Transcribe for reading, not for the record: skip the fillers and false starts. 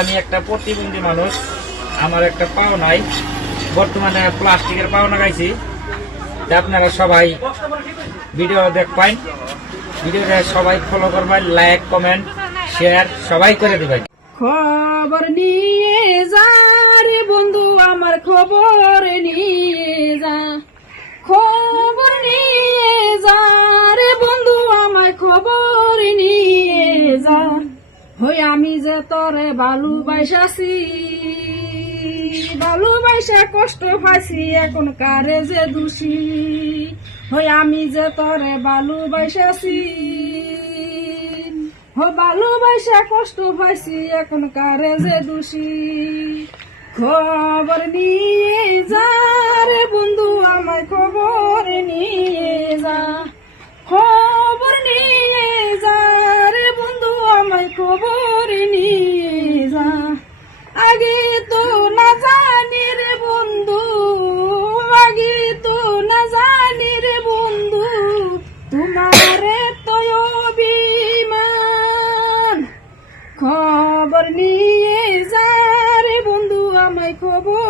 আমি একটা প্রতিবন্ধী মানুষ, আমার একটা পাও নাই, বর্তমানে প্লাস্টিকের পাও লাগাইছি। আপনারা সবাই ভিডিও দেখবেন, ভিডিওটা সবাই ফলো করবেন, লাইক কমেন্ট শেয়ার সবাই করে দিবেন। খবর নিয়ে যা রে বন্ধু আমার, খবর নিয়ে যা, খবর নিয়ে যা রে বন্ধু আমার, খবর নিয়ে যা। হই আমি যে তরে ভালোবাসাছি, ভালোবাসা কষ্ট পাইছি, এখন কারে যে দোষী। হই আমি যে তরে ভালোবাসাছি, ভালোবাসা কষ্ট পাইছি, এখন কারে যে দোষী। খবর নিয়ে যা রে বন্ধু আমায়, খবর নিয়ে যা, খবর নিয়ে যা রে বন্ধু আমায়, খবর নিয়ে যা। আগে তো না জানি রে বন্ধু, আগে তো না জানি রে বন্ধু, তোমারে তো অভিমান। খবর নিয়ে যা রে বন্ধু আমায়, খবর